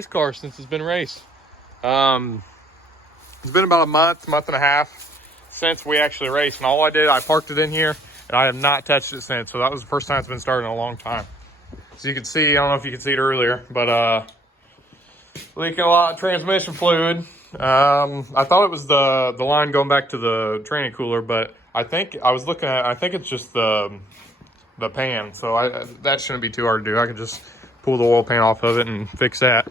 race car since it's been raced. It's been about a month and a half since we actually raced, and all I did, I parked it in here, and I have not touched it since. So that was the first time it's been started in a long time. So you can see, I don't know if you could see it earlier, but leaking a lot of transmission fluid. I thought it was the line going back to the training cooler, but I think it's just the pan. So that shouldn't be too hard to do. I can just pull the oil pan off of it and fix that.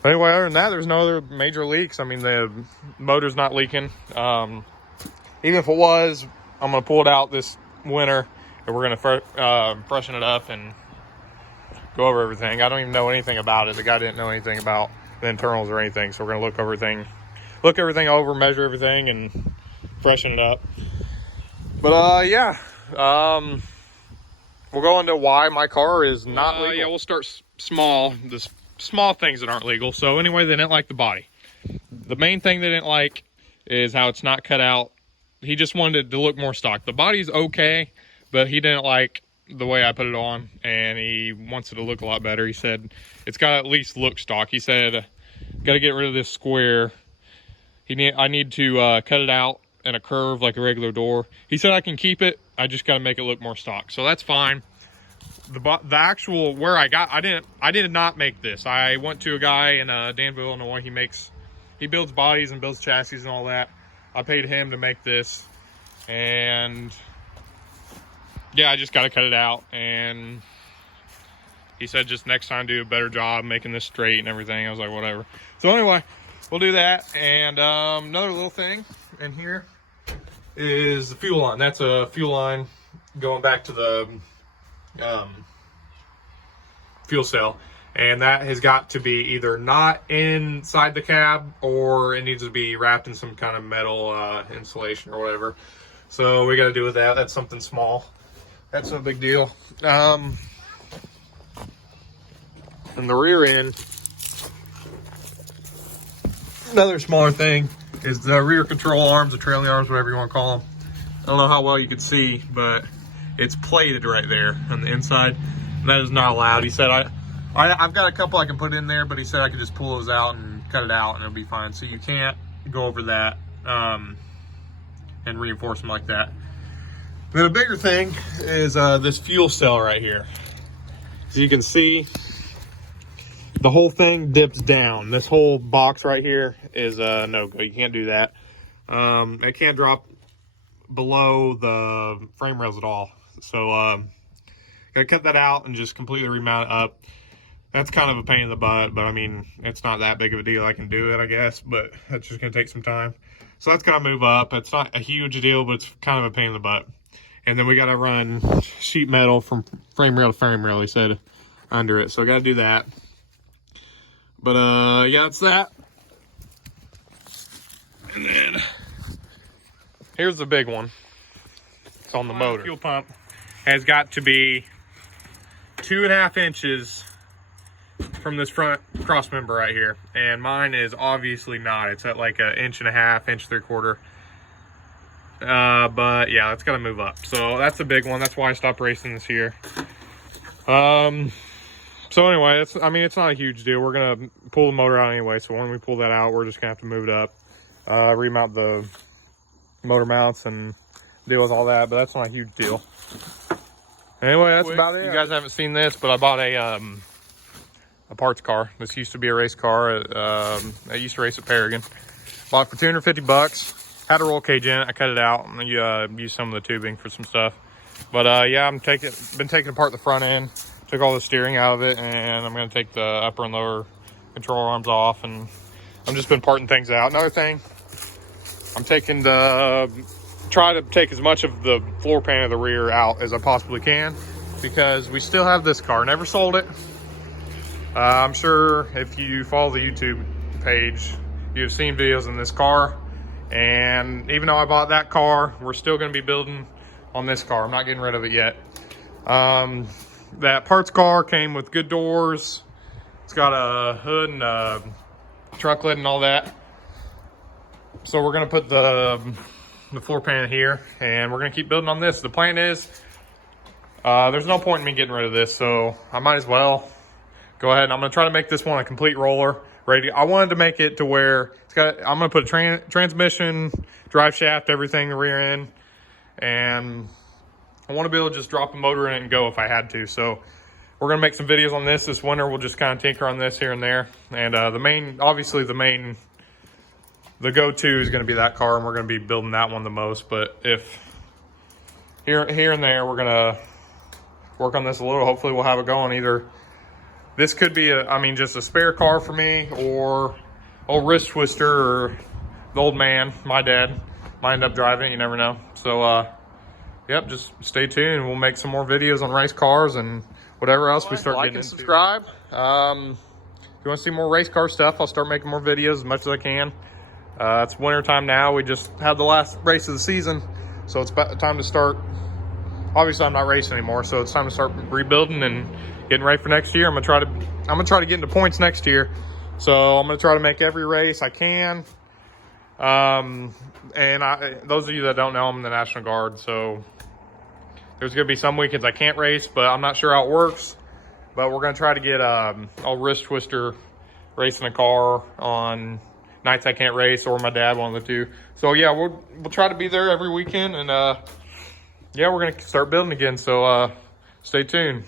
But anyway, other than that, there's no other major leaks. I mean, the motor's not leaking. Even if it was, I'm gonna pull it out this winter, and we're gonna freshen it up and go over everything. I don't even know anything about it. The guy didn't know anything about the internals or anything, so we're gonna look everything over, measure everything, and freshen it up. But yeah, we'll go into why my car is not legal. Yeah, we'll start small. The small things that aren't legal. So anyway, they didn't like the body. The main thing they didn't like is how it's not cut out. He just wanted it to look more stock. The body's okay, but he didn't like the way I put it on, and he wants it to look a lot better. He said it's got to at least look stock. He said, got to get rid of this square. I need to cut it out in a curve like a regular door. He said I can keep it. I just got to make it look more stock. So that's fine. The actual where I did not make this. I went to a guy in Danville, Illinois. He builds bodies and builds chassis and all that. I paid him to make this, and yeah, I just got to cut it out. And he said just next time do a better job making this straight and everything. I was like, whatever. So anyway, we'll do that. And another little thing in here is the fuel line. That's a fuel line going back to the fuel cell, and that has got to be either not inside the cab, or it needs to be wrapped in some kind of metal insulation or whatever. So we got to do with that. That's something small. That's no big deal. And the rear end, another smaller thing is the rear control arms, the trailing arms, whatever you want to call them. I don't know how well you could see, but it's plated right there on the inside. That is not allowed. He said I've got a couple I can put in there, but he said I could just pull those out and cut it out and it'll be fine. So you can't go over that and reinforce them like that. Then a bigger thing is this fuel cell right here. As you can see, the whole thing dips down. This whole box right here is no-go. You can't do that. It can't drop below the frame rails at all. So gotta cut that out and just completely remount it up. That's kind of a pain in the butt, but I mean, it's not that big of a deal. I can do it, I guess, but that's just gonna take some time. So that's gonna move up. It's not a huge deal, but it's kind of a pain in the butt. And then we gotta run sheet metal from frame rail to frame rail, he said, under it. So I gotta do that. But yeah, that's that. And then here's the big one. It's on the motor. Fuel pump has got to be 2.5 inches from this front cross member right here, and mine is obviously not. It's at like 1.5 inches, 1.75 inches. But yeah, it's got to move up. So that's a big one. That's why I stopped racing this year. So anyway, it's not a huge deal. We're gonna pull the motor out anyway. So when we pull that out, we're just gonna have to move it up, remount the motor mounts, and deal with all that. But that's not a huge deal. Anyway, that's about it. You guys haven't seen this, but I bought a parts car. This used to be a race car. I used to race at Paragon. Bought it for $250. Had a roll cage in it. I cut it out and used some of the tubing for some stuff. But yeah, been taking apart the front end. Took all the steering out of it, and I'm going to take the upper and lower control arms off, and I've just been parting things out. Another thing, I'm try to take as much of the floor pan of the rear out as I possibly can, because we still have this car. Never sold it. I'm sure if you follow the YouTube page, you've seen videos in this car, and even though I bought that car, we're still going to be building on this car. I'm not getting rid of it yet. That parts car came with good doors. It's got a hood and a truck lid and all that. So we're gonna put the floor pan here, and we're gonna keep building on this. The plan is, there's no point in me getting rid of this, so I might as well go ahead and I'm gonna try to make this one a complete roller. Ready? I wanted to make it to where it's got. I'm gonna put a transmission, drive shaft, everything, the rear end, and I want to be able to just drop a motor in it and go if I had to. So we're gonna make some videos on this winter. We'll just kind of tinker on this here and there. And obviously the go-to is gonna be that car, and we're gonna be building that one the most. But if here and there, we're gonna work on this a little. Hopefully we'll have it going. Either this could be just a spare car for me, or old wrist twister, or the old man, my dad, might end up driving it. You never know. So yep, just stay tuned. We'll make some more videos on race cars and whatever else we start getting into. Like and subscribe. If you want to see more race car stuff, I'll start making more videos as much as I can. It's winter time now. We just had the last race of the season, so it's about time to start. Obviously, I'm not racing anymore, so it's time to start rebuilding and getting ready for next year. I'm gonna try to get into points next year, so I'm gonna try to make every race I can. Those of you that don't know, I'm in the National Guard, so there's gonna be some weekends I can't race, but I'm not sure how it works. But we're gonna try to get a wrist twister racing a car on nights I can't race, or my dad, one of the two. So yeah, we'll try to be there every weekend, and yeah, we're gonna start building again. So stay tuned.